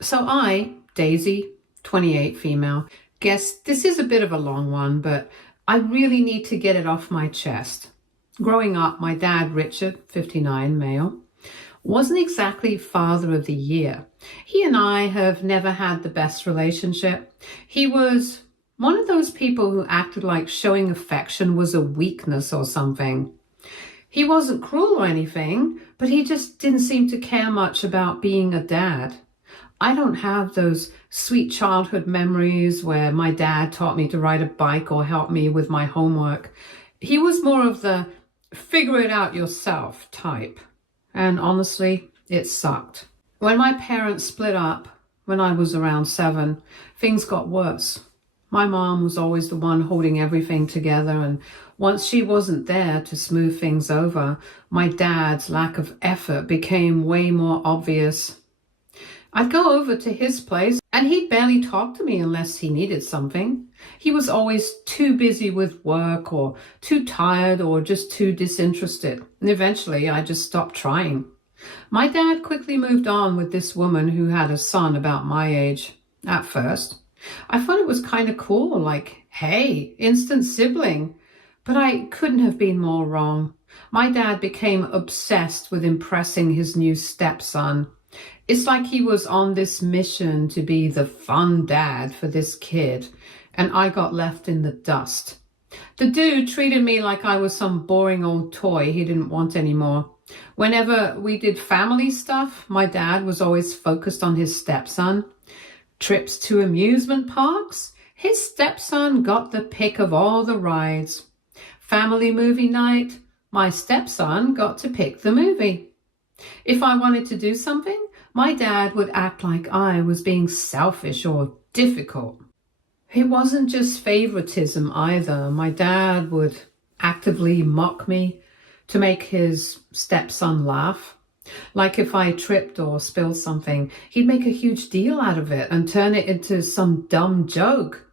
So I, Daisy, 28 female, guess this is a bit of a long one, but I really need to get it off my chest. Growing up, my dad, Richard, 59 male, wasn't exactly father of the year. He and I have never had the best relationship. He was one of those people who acted like showing affection was a weakness or something. He wasn't cruel or anything, but he just didn't seem to care much about being a dad. I don't have those sweet childhood memories where my dad taught me to ride a bike or help me with my homework. He was more of the figure it out yourself type. And honestly, it sucked. When my parents split up, when I was around 7, things got worse. My mom was always the one holding everything together, and once she wasn't there to smooth things over, my dad's lack of effort became way more obvious. I'd go over to his place and he'd barely talk to me unless he needed something. He was always too busy with work or too tired or just too disinterested. And eventually I just stopped trying. My dad quickly moved on with this woman who had a son about my age. At first, I thought it was kind of cool, like, hey, instant sibling. But I couldn't have been more wrong. My dad became obsessed with impressing his new stepson. It's like he was on this mission to be the fun dad for this kid, and I got left in the dust. The dude treated me like I was some boring old toy he didn't want anymore. Whenever we did family stuff, my dad was always focused on his stepson. Trips to amusement parks, his stepson got the pick of all the rides. Family movie night, my stepson got to pick the movie. If I wanted to do something, my dad would act like I was being selfish or difficult. It wasn't just favoritism either. My dad would actively mock me to make his stepson laugh. Like if I tripped or spilled something, he'd make a huge deal out of it and turn it into some dumb joke.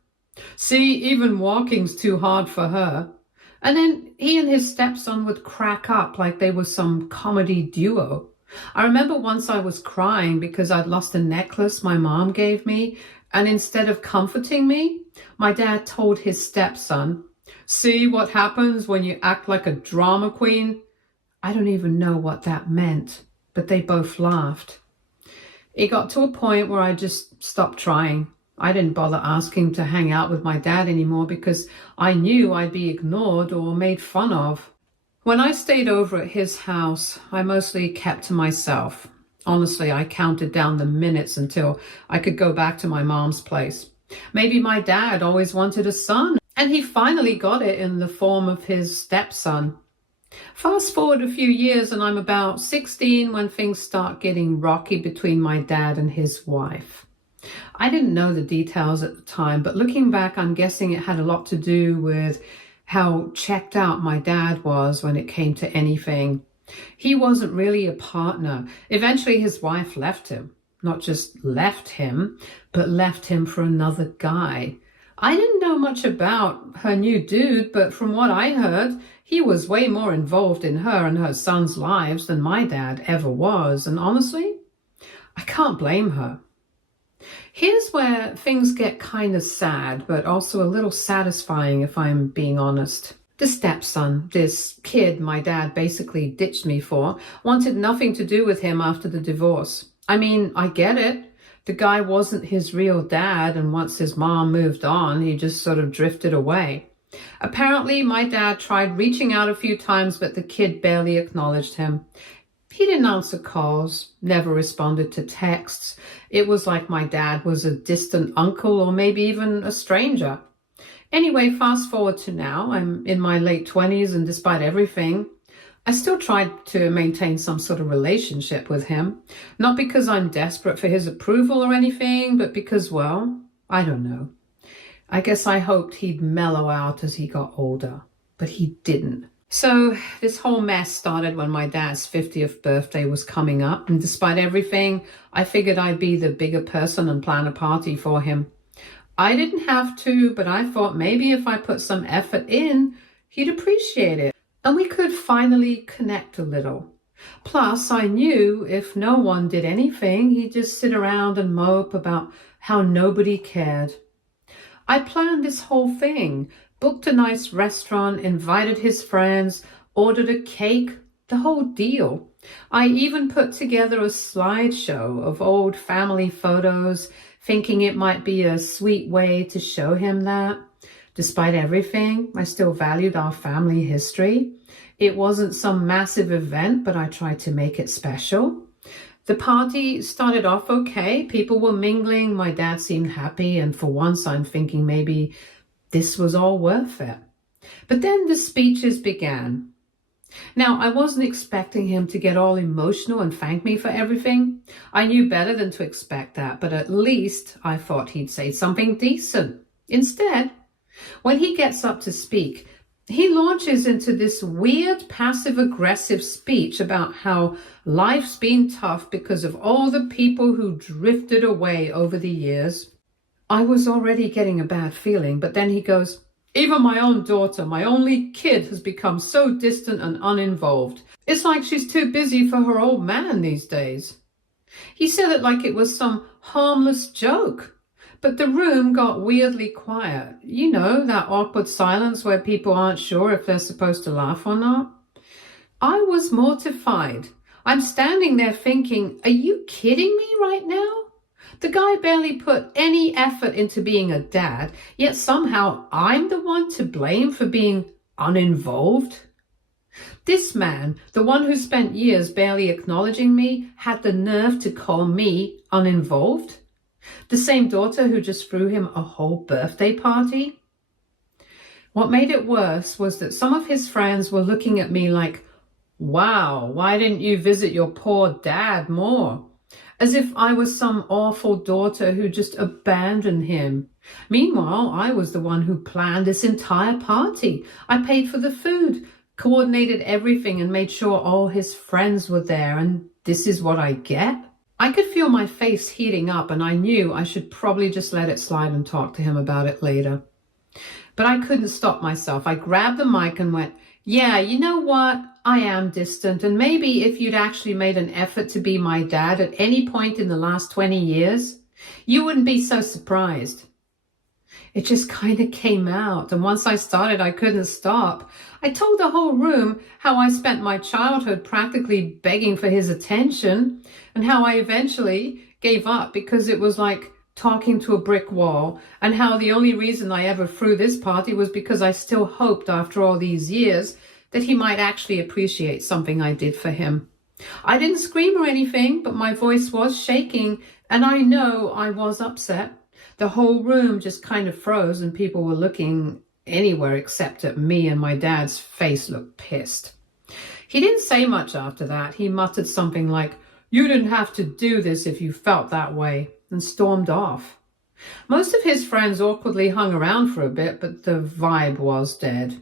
See, even walking's too hard for her. And then he and his stepson would crack up like they were some comedy duo. I remember once I was crying because I'd lost a necklace my mom gave me, and instead of comforting me, my dad told his stepson, "See what happens when you act like a drama queen?" I don't even know what that meant, but they both laughed. It got to a point where I just stopped trying. I didn't bother asking to hang out with my dad anymore because I knew I'd be ignored or made fun of. When I stayed over at his house, I mostly kept to myself. Honestly, I counted down the minutes until I could go back to my mom's place. Maybe my dad always wanted a son, and he finally got it in the form of his stepson. Fast forward a few years and I'm about 16 when things start getting rocky between my dad and his wife. I didn't know the details at the time, but looking back, I'm guessing it had a lot to do with how checked out my dad was when it came to anything. He wasn't really a partner. Eventually his wife left him. Not just left him, but left him for another guy. I didn't know much about her new dude, but from what I heard, he was way more involved in her and her son's lives than my dad ever was. And honestly, I can't blame her. Here's where things get kind of sad, but also a little satisfying if I'm being honest. The stepson, this kid my dad basically ditched me for, wanted nothing to do with him after the divorce. I mean, I get it. The guy wasn't his real dad, and once his mom moved on, he just sort of drifted away. Apparently, my dad tried reaching out a few times, but the kid barely acknowledged him. He didn't answer calls, never responded to texts. It was like my dad was a distant uncle or maybe even a stranger. Anyway, fast forward to now. I'm in my late 20s, and despite everything, I still tried to maintain some sort of relationship with him. Not because I'm desperate for his approval or anything, but because, well, I don't know. I guess I hoped he'd mellow out as he got older, but he didn't. So this whole mess started when my dad's 50th birthday was coming up, and despite everything, I figured I'd be the bigger person and plan a party for him. I didn't have to, but I thought maybe if I put some effort in, he'd appreciate it, and we could finally connect a little. Plus, I knew if no one did anything, he'd just sit around and mope about how nobody cared. I planned this whole thing, booked a nice restaurant, invited his friends, ordered a cake, the whole deal. I even put together a slideshow of old family photos, thinking it might be a sweet way to show him that. Despite everything, I still valued our family history. It wasn't some massive event, but I tried to make it special. The party started off okay. People were mingling. My dad seemed happy. And for once, I'm thinking maybe this was all worth it. But then the speeches began. Now, I wasn't expecting him to get all emotional and thank me for everything. I knew better than to expect that, but at least I thought he'd say something decent. Instead, when he gets up to speak, he launches into this weird passive-aggressive speech about how life's been tough because of all the people who drifted away over the years. I was already getting a bad feeling, but then he goes, "Even my own daughter, my only kid, has become so distant and uninvolved. It's like she's too busy for her old man these days." He said it like it was some harmless joke. But the room got weirdly quiet. You know, that awkward silence where people aren't sure if they're supposed to laugh or not. I was mortified. I'm standing there thinking, are you kidding me right now? The guy barely put any effort into being a dad, yet somehow I'm the one to blame for being uninvolved. This man, the one who spent years barely acknowledging me, had the nerve to call me uninvolved? The same daughter who just threw him a whole birthday party? What made it worse was that some of his friends were looking at me like, "Wow, why didn't you visit your poor dad more?" As if I was some awful daughter who just abandoned him. Meanwhile, I was the one who planned this entire party. I paid for the food, coordinated everything, and made sure all his friends were there, and this is what I get? I could feel my face heating up, and I knew I should probably just let it slide and talk to him about it later. But I couldn't stop myself. I grabbed the mic and went, "Yeah, you know what? I am distant, and maybe if you'd actually made an effort to be my dad at any point in the last 20 years, you wouldn't be so surprised." It just kind of came out, and once I started, I couldn't stop. I told the whole room how I spent my childhood practically begging for his attention, and how I eventually gave up because it was like talking to a brick wall, and how the only reason I ever threw this party was because I still hoped after all these years that he might actually appreciate something I did for him. I didn't scream or anything, but my voice was shaking, and I know I was upset. The whole room just kind of froze, and people were looking anywhere except at me, and my dad's face looked pissed. He didn't say much after that. He muttered something like, "You didn't have to do this if you felt that way," and stormed off. Most of his friends awkwardly hung around for a bit, but the vibe was dead.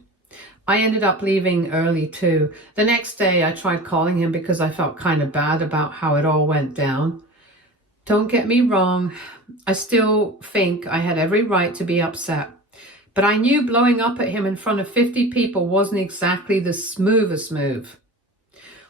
I ended up leaving early too. The next day I tried calling him because I felt kind of bad about how it all went down. Don't get me wrong, I still think I had every right to be upset. But I knew blowing up at him in front of 50 people wasn't exactly the smoothest move.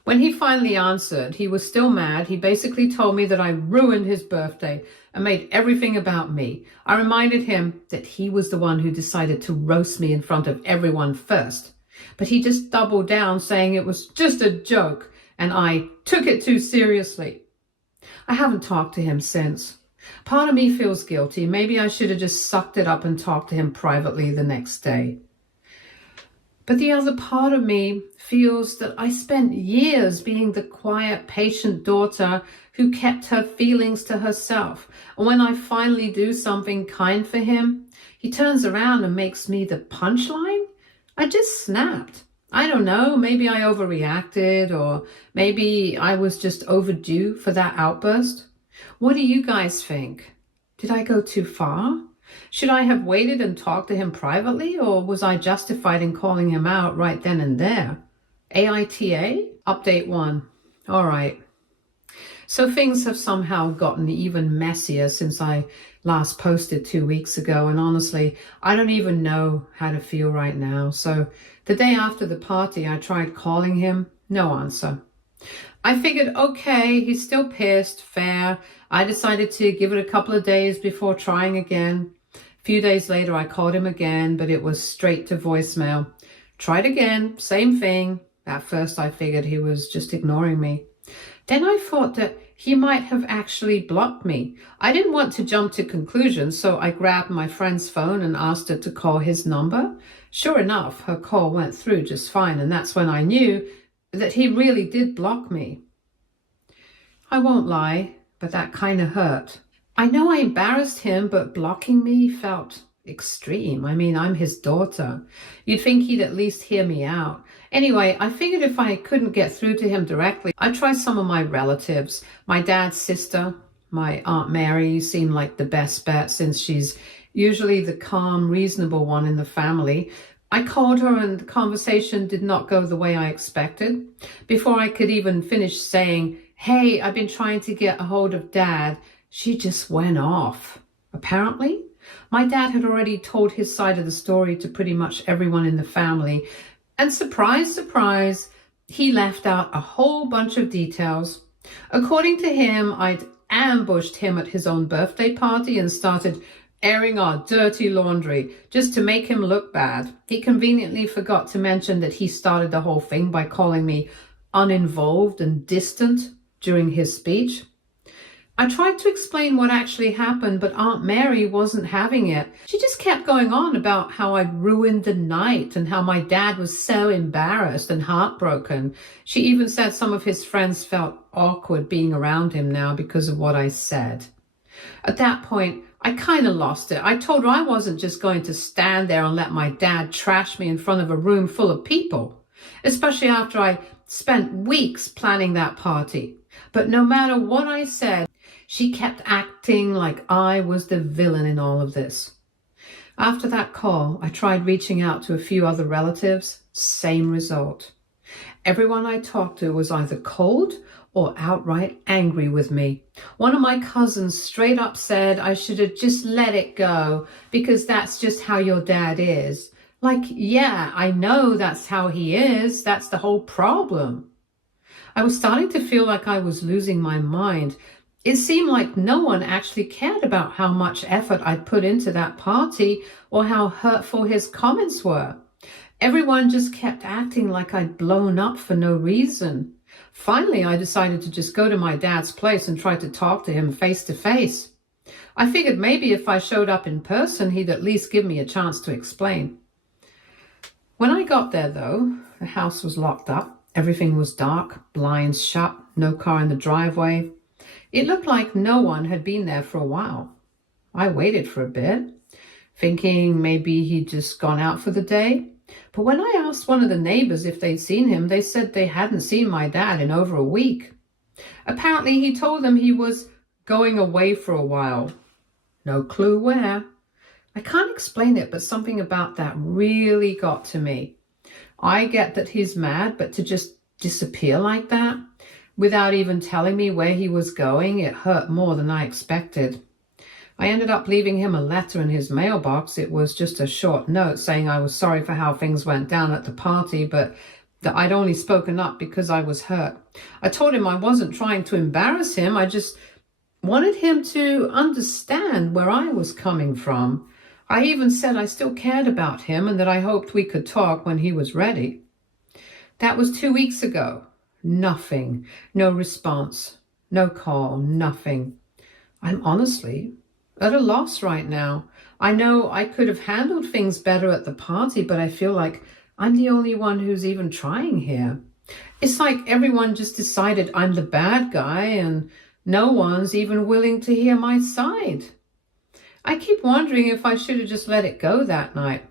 When he finally answered, he was still mad. He basically told me that I ruined his birthday and made everything about me. I reminded him that he was the one who decided to roast me in front of everyone first. But he just doubled down, saying it was just a joke and I took it too seriously. I haven't talked to him since. Part of me feels guilty. Maybe I should have just sucked it up and talked to him privately the next day. But the other part of me feels that I spent years being the quiet, patient daughter who kept her feelings to herself. And when I finally do something kind for him, he turns around and makes me the punchline. I just snapped. I don't know, maybe I overreacted, or maybe I was just overdue for that outburst. What do you guys think? Did I go too far? Should I have waited and talked to him privately, or was I justified in calling him out right then and there? AITA? Update 1. All right. So things have somehow gotten even messier since I last posted 2 weeks ago, and honestly, I don't even know how to feel right now. So the day after the party, I tried calling him, no answer. I figured, okay, he's still pissed, fair. I decided to give it a couple of days before trying again. A few days later, I called him again, but it was straight to voicemail. Tried again, same thing. At first, I figured he was just ignoring me. Then I thought that he might have actually blocked me. I didn't want to jump to conclusions, so I grabbed my friend's phone and asked her to call his number. Sure enough, her call went through just fine, and that's when I knew that he really did block me. I won't lie, but that kind of hurt. I know I embarrassed him, but blocking me felt extreme. I mean, I'm his daughter. You'd think he'd at least hear me out. Anyway, I figured if I couldn't get through to him directly, I'd try some of my relatives. My dad's sister, my Aunt Mary, seemed like the best bet since she's usually the calm, reasonable one in the family. I called her and the conversation did not go the way I expected. Before I could even finish saying, "Hey, I've been trying to get a hold of Dad," she just went off. Apparently, my dad had already told his side of the story to pretty much everyone in the family. And surprise, surprise, he left out a whole bunch of details. According to him, I'd ambushed him at his own birthday party and started airing our dirty laundry just to make him look bad. He conveniently forgot to mention that he started the whole thing by calling me uninvolved and distant during his speech. I tried to explain what actually happened, but Aunt Mary wasn't having it. She just kept going on about how I'd ruined the night and how my dad was so embarrassed and heartbroken. She even said some of his friends felt awkward being around him now because of what I said. At that point, I kind of lost it. I told her I wasn't just going to stand there and let my dad trash me in front of a room full of people, especially after I spent weeks planning that party. But no matter what I said, she kept acting like I was the villain in all of this. After that call, I tried reaching out to a few other relatives. Same result. Everyone I talked to was either cold or outright angry with me. One of my cousins straight up said I should have just let it go because that's just how your dad is. Like, yeah, I know that's how he is. That's the whole problem. I was starting to feel like I was losing my mind. It seemed like no one actually cared about how much effort I'd put into that party or how hurtful his comments were. Everyone just kept acting like I'd blown up for no reason. Finally, I decided to just go to my dad's place and try to talk to him face to face. I figured maybe if I showed up in person, he'd at least give me a chance to explain. When I got there, though, the house was locked up. Everything was dark, blinds shut, no car in the driveway. It looked like no one had been there for a while. I waited for a bit, thinking maybe he'd just gone out for the day. But when I asked one of the neighbors if they'd seen him, they said they hadn't seen my dad in over a week. Apparently, he told them he was going away for a while. No clue where. I can't explain it, but something about that really got to me. I get that he's mad, but to just disappear like that, without even telling me where he was going, it hurt more than I expected. I ended up leaving him a letter in his mailbox. It was just a short note saying I was sorry for how things went down at the party, but that I'd only spoken up because I was hurt. I told him I wasn't trying to embarrass him. I just wanted him to understand where I was coming from. I even said I still cared about him and that I hoped we could talk when he was ready. That was 2 weeks ago. Nothing. No response. No call. Nothing. I'm honestly at a loss right now. I know I could have handled things better at the party, but I feel like I'm the only one who's even trying here. It's like everyone just decided I'm the bad guy and no one's even willing to hear my side. I keep wondering if I should have just let it go that night.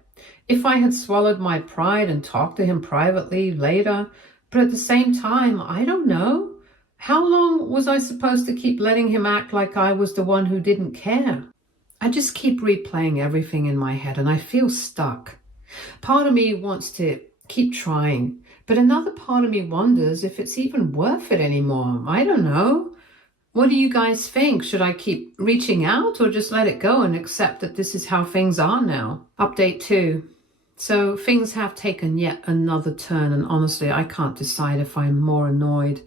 If I had swallowed my pride and talked to him privately later, but at the same time, I don't know. How long was I supposed to keep letting him act like I was the one who didn't care? I just keep replaying everything in my head and I feel stuck. Part of me wants to keep trying, but another part of me wonders if it's even worth it anymore. I don't know. What do you guys think? Should I keep reaching out or just let it go and accept that this is how things are now? Update 2. So things have taken yet another turn, and honestly, I can't decide if I'm more annoyed,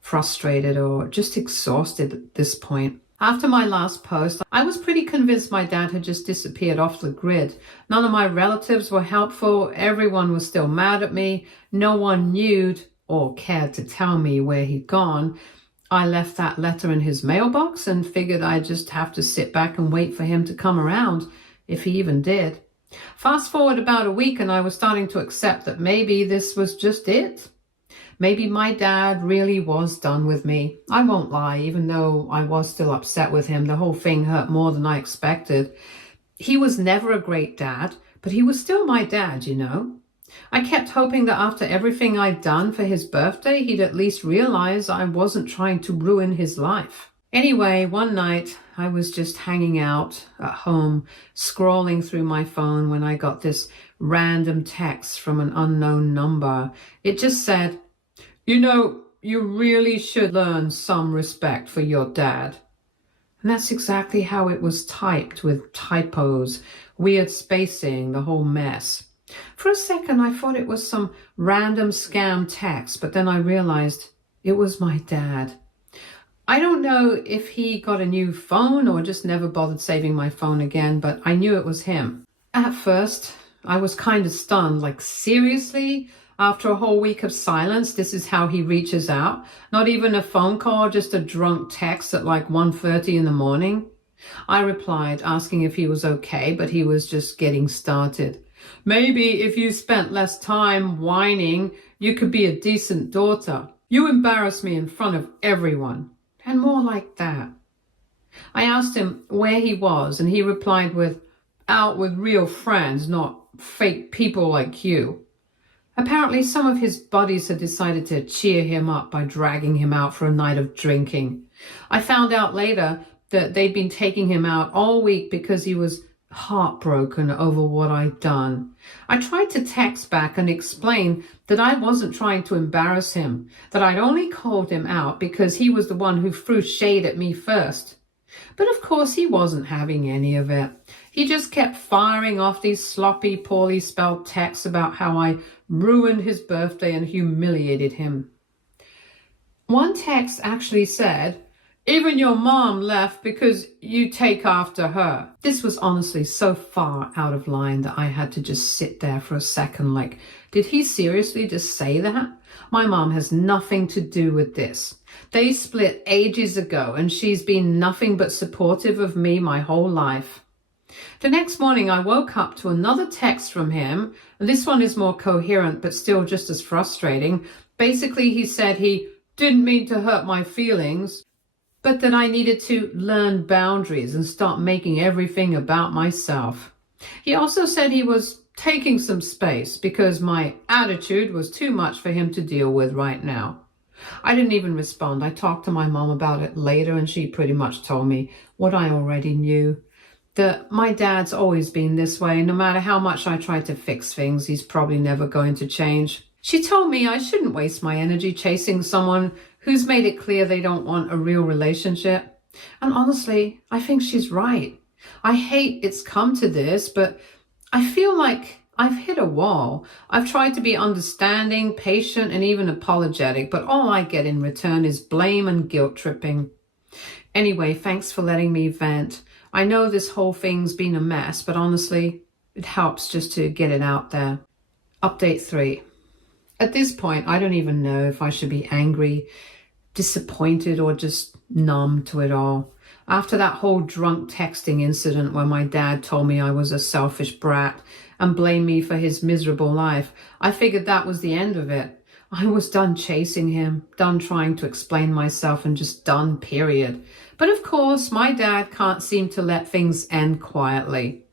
frustrated, or just exhausted at this point. After my last post, I was pretty convinced my dad had just disappeared off the grid. None of my relatives were helpful. Everyone was still mad at me. No one knew or cared to tell me where he'd gone. I left that letter in his mailbox and figured I'd just have to sit back and wait for him to come around, if he even did. Fast forward about a week and I was starting to accept that maybe this was just it. Maybe my dad really was done with me. I won't lie, even though I was still upset with him, the whole thing hurt more than I expected. He was never a great dad, but he was still my dad, you know. I kept hoping that after everything I'd done for his birthday, he'd at least realize I wasn't trying to ruin his life. Anyway, one night I was just hanging out at home, scrolling through my phone when I got this random text from an unknown number. It just said, "You know, you really should learn some respect for your dad." And that's exactly how it was typed, with typos, weird spacing, the whole mess. For a second, I thought it was some random scam text, but then I realized it was my dad. I don't know if he got a new phone or just never bothered saving my phone again, but I knew it was him. At first, I was kind of stunned, like, seriously? After a whole week of silence, this is how he reaches out? Not even a phone call, just a drunk text at like 1:30 in the morning? I replied, asking if he was okay, but he was just getting started. "Maybe if you spent less time whining, you could be a decent daughter. You embarrass me in front of everyone." And more like that. I asked him where he was, and he replied with, "Out with real friends, not fake people like you." Apparently, some of his buddies had decided to cheer him up by dragging him out for a night of drinking. I found out later that they'd been taking him out all week because he was heartbroken over what I'd done. I tried to text back and explain that I wasn't trying to embarrass him, that I'd only called him out because he was the one who threw shade at me first. But of course he wasn't having any of it. He just kept firing off these sloppy, poorly spelled texts about how I ruined his birthday and humiliated him. One text actually said, "Even your mom left because you take after her." This was honestly so far out of line that I had to just sit there for a second like, did he seriously just say that? My mom has nothing to do with this. They split ages ago and she's been nothing but supportive of me my whole life. The next morning I woke up to another text from him. This one is more coherent but still just as frustrating. Basically he said he didn't mean to hurt my feelings, but that I needed to learn boundaries and stop making everything about myself. He also said he was taking some space because my attitude was too much for him to deal with right now. I didn't even respond. I talked to my mom about it later and she pretty much told me what I already knew, that my dad's always been this way. No matter how much I try to fix things, he's probably never going to change. She told me I shouldn't waste my energy chasing someone who's made it clear they don't want a real relationship. And honestly, I think she's right. I hate it's come to this, but I feel like I've hit a wall. I've tried to be understanding, patient, and even apologetic, but all I get in return is blame and guilt tripping. Anyway, thanks for letting me vent. I know this whole thing's been a mess, but honestly, it helps just to get it out there. Update 3. At this point, I don't even know if I should be angry, disappointed, or just numb to it all. After that whole drunk texting incident where my dad told me I was a selfish brat and blamed me for his miserable life, I figured that was the end of it. I was done chasing him, done trying to explain myself, and just done, period. But of course, my dad can't seem to let things end quietly.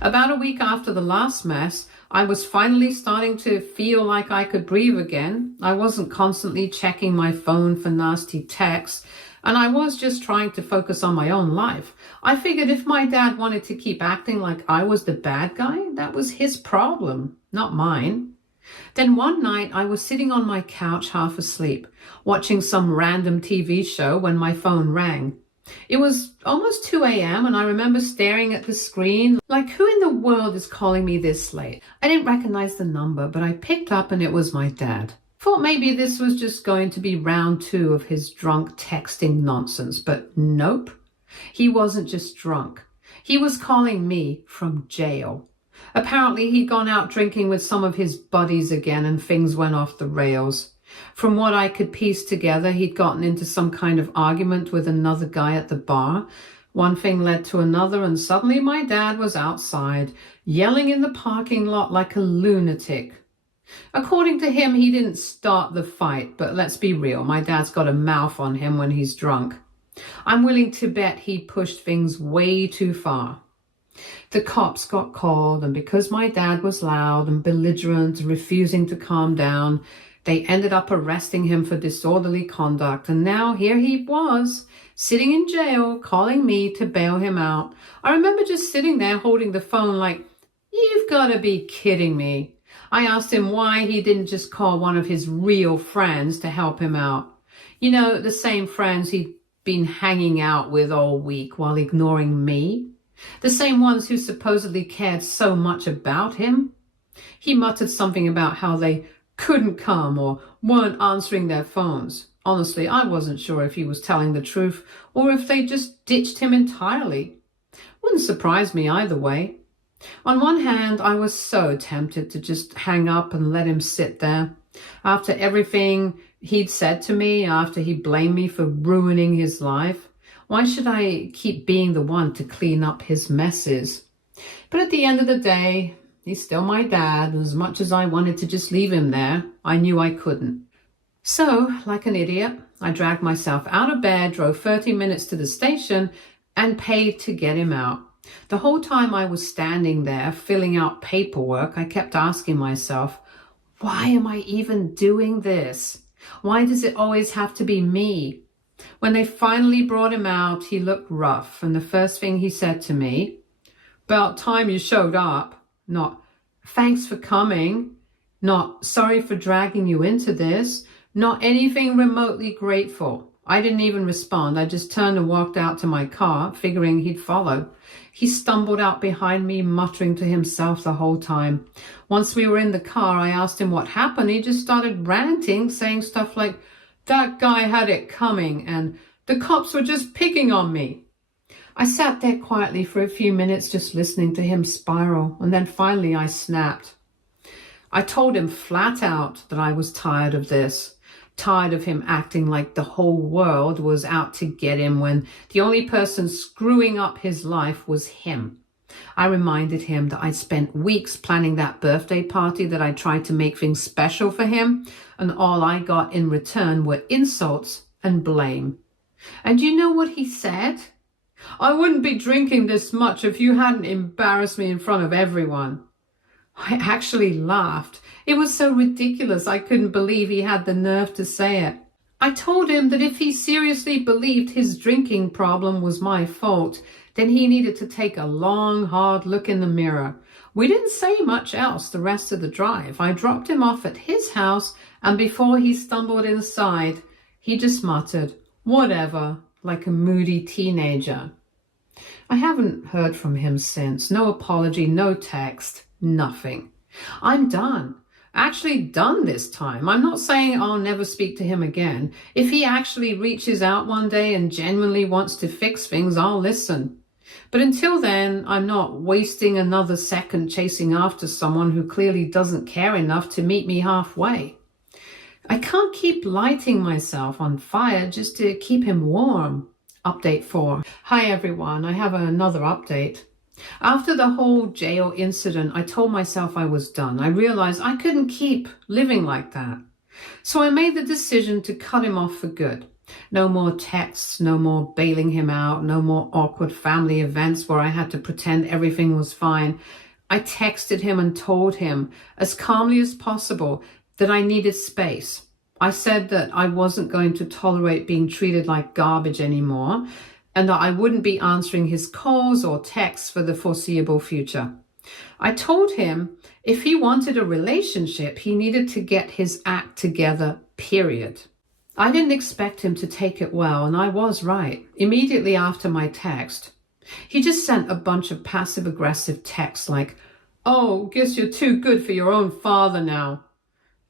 About a week after the last mess, I was finally starting to feel like I could breathe again. I wasn't constantly checking my phone for nasty texts, and I was just trying to focus on my own life. I figured if my dad wanted to keep acting like I was the bad guy, that was his problem, not mine. Then one night I was sitting on my couch half asleep, watching some random TV show when my phone rang. It was almost 2 a.m. and I remember staring at the screen like, who in the world is calling me this late? I didn't recognize the number, but I picked up and it was my dad. Thought maybe this was just going to be round 2 of his drunk texting nonsense, but nope. He wasn't just drunk. He was calling me from jail. Apparently he'd gone out drinking with some of his buddies again and things went off the rails. From what I could piece together, he'd gotten into some kind of argument with another guy at the bar. One thing led to another, and suddenly my dad was outside, yelling in the parking lot like a lunatic. According to him, he didn't start the fight, but let's be real, my dad's got a mouth on him when he's drunk. I'm willing to bet he pushed things way too far. The cops got called, and because my dad was loud and belligerent and refusing to calm down, they ended up arresting him for disorderly conduct, and now here he was, sitting in jail, calling me to bail him out. I remember just sitting there holding the phone like, you've got to be kidding me. I asked him why he didn't just call one of his real friends to help him out. You know, the same friends he'd been hanging out with all week while ignoring me. The same ones who supposedly cared so much about him. He muttered something about how they couldn't come or weren't answering their phones. Honestly, I wasn't sure if he was telling the truth or if they just ditched him entirely. Wouldn't surprise me either way. On one hand, I was so tempted to just hang up and let him sit there. After everything he'd said to me, after he blamed me for ruining his life, why should I keep being the one to clean up his messes? But at the end of the day, he's still my dad, and as much as I wanted to just leave him there, I knew I couldn't. So, like an idiot, I dragged myself out of bed, drove 30 minutes to the station, and paid to get him out. The whole time I was standing there, filling out paperwork, I kept asking myself, why am I even doing this? Why does it always have to be me? When they finally brought him out, he looked rough, and the first thing he said to me, about time you showed up. Not, thanks for coming. Not, sorry for dragging you into this. Not anything remotely grateful. I didn't even respond. I just turned and walked out to my car, figuring he'd follow. He stumbled out behind me, muttering to himself the whole time. Once we were in the car, I asked him what happened. He just started ranting, saying stuff like, that guy had it coming, and the cops were just picking on me. I sat there quietly for a few minutes, just listening to him spiral, and then finally I snapped. I told him flat out that I was tired of this, tired of him acting like the whole world was out to get him when the only person screwing up his life was him. I reminded him that I'd spent weeks planning that birthday party, that I tried to make things special for him, and all I got in return were insults and blame. And you know what he said? I wouldn't be drinking this much if you hadn't embarrassed me in front of everyone. I actually laughed. It was so ridiculous I couldn't believe he had the nerve to say it. I told him that if he seriously believed his drinking problem was my fault, then he needed to take a long, hard look in the mirror. We didn't say much else the rest of the drive. I dropped him off at his house, and before he stumbled inside, he just muttered, whatever, like a moody teenager. I haven't heard from him since. No apology, no text, nothing. I'm done. Actually done this time. I'm not saying I'll never speak to him again. If he actually reaches out one day and genuinely wants to fix things, I'll listen. But until then, I'm not wasting another second chasing after someone who clearly doesn't care enough to meet me halfway. I can't keep lighting myself on fire just to keep him warm. Update 4. Hi everyone, I have another update. After the whole jail incident, I told myself I was done. I realized I couldn't keep living like that. So I made the decision to cut him off for good. No more texts, no more bailing him out, no more awkward family events where I had to pretend everything was fine. I texted him and told him, as calmly as possible, that I needed space. I said that I wasn't going to tolerate being treated like garbage anymore, and that I wouldn't be answering his calls or texts for the foreseeable future. I told him if he wanted a relationship, he needed to get his act together, period. I didn't expect him to take it well, and I was right. Immediately after my text, he just sent a bunch of passive-aggressive texts like, "Oh, guess you're too good for your own father now.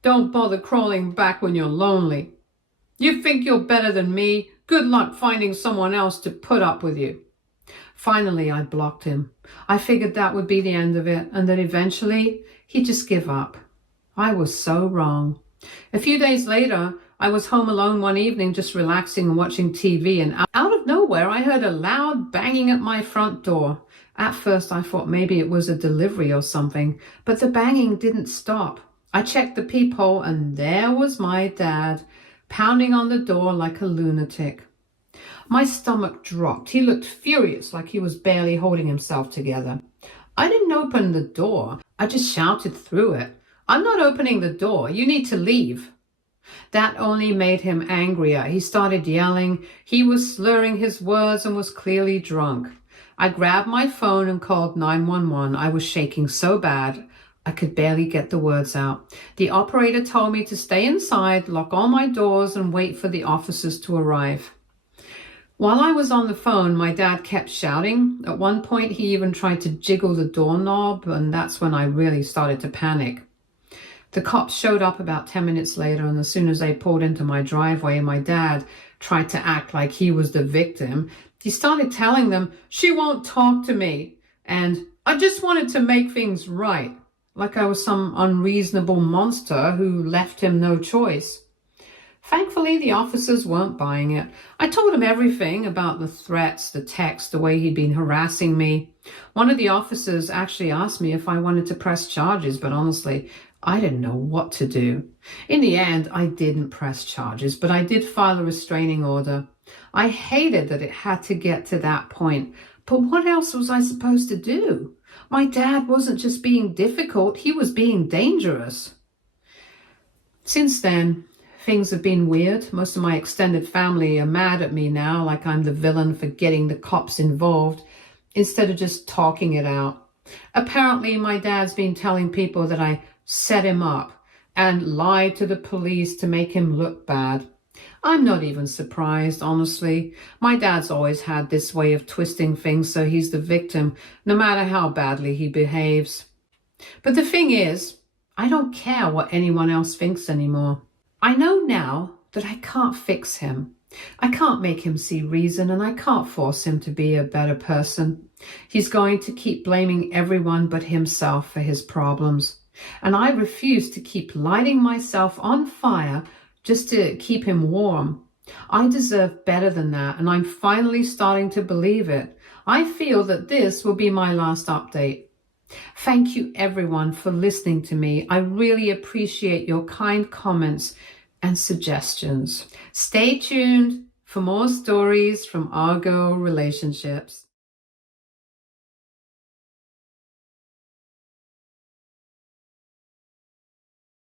Don't bother crawling back when you're lonely. You think you're better than me? Good luck finding someone else to put up with you." Finally, I blocked him. I figured that would be the end of it, and that eventually he'd just give up. I was so wrong. A few days later, I was home alone one evening just relaxing and watching TV, and out of nowhere I heard a loud banging at my front door. At first I thought maybe it was a delivery or something, but the banging didn't stop. I checked the peephole and there was my dad, pounding on the door like a lunatic. My stomach dropped. He looked furious, like he was barely holding himself together. I didn't open the door. I just shouted through it, "I'm not opening the door. You need to leave." That only made him angrier. He started yelling. He was slurring his words and was clearly drunk. I grabbed my phone and called 911. I was shaking so bad, I could barely get the words out. The operator told me to stay inside, lock all my doors, and wait for the officers to arrive. While I was on the phone, my dad kept shouting. At one point, he even tried to jiggle the doorknob, and that's when I really started to panic. The cops showed up about 10 minutes later, and as soon as they pulled into my driveway, my dad tried to act like he was the victim. He started telling them, "She won't talk to me," and "I just wanted to make things right," like I was some unreasonable monster who left him no choice. Thankfully, the officers weren't buying it. I told them everything about the threats, the text, the way he'd been harassing me. One of the officers actually asked me if I wanted to press charges, but honestly, I didn't know what to do. In the end, I didn't press charges, but I did file a restraining order. I hated that it had to get to that point, but what else was I supposed to do? My dad wasn't just being difficult, he was being dangerous. Since then, things have been weird. Most of my extended family are mad at me now, like I'm the villain for getting the cops involved, instead of just talking it out. Apparently, my dad's been telling people that I set him up and lied to the police to make him look bad. I'm not even surprised, honestly. My dad's always had this way of twisting things so he's the victim, no matter how badly he behaves. But the thing is, I don't care what anyone else thinks anymore. I know now that I can't fix him. I can't make him see reason, and I can't force him to be a better person. He's going to keep blaming everyone but himself for his problems. And I refuse to keep lighting myself on fire just to keep him warm. I deserve better than that, and I'm finally starting to believe it. I feel that this will be my last update. Thank you everyone for listening to me. I really appreciate your kind comments and suggestions. Stay tuned for more stories from Argo Relationships.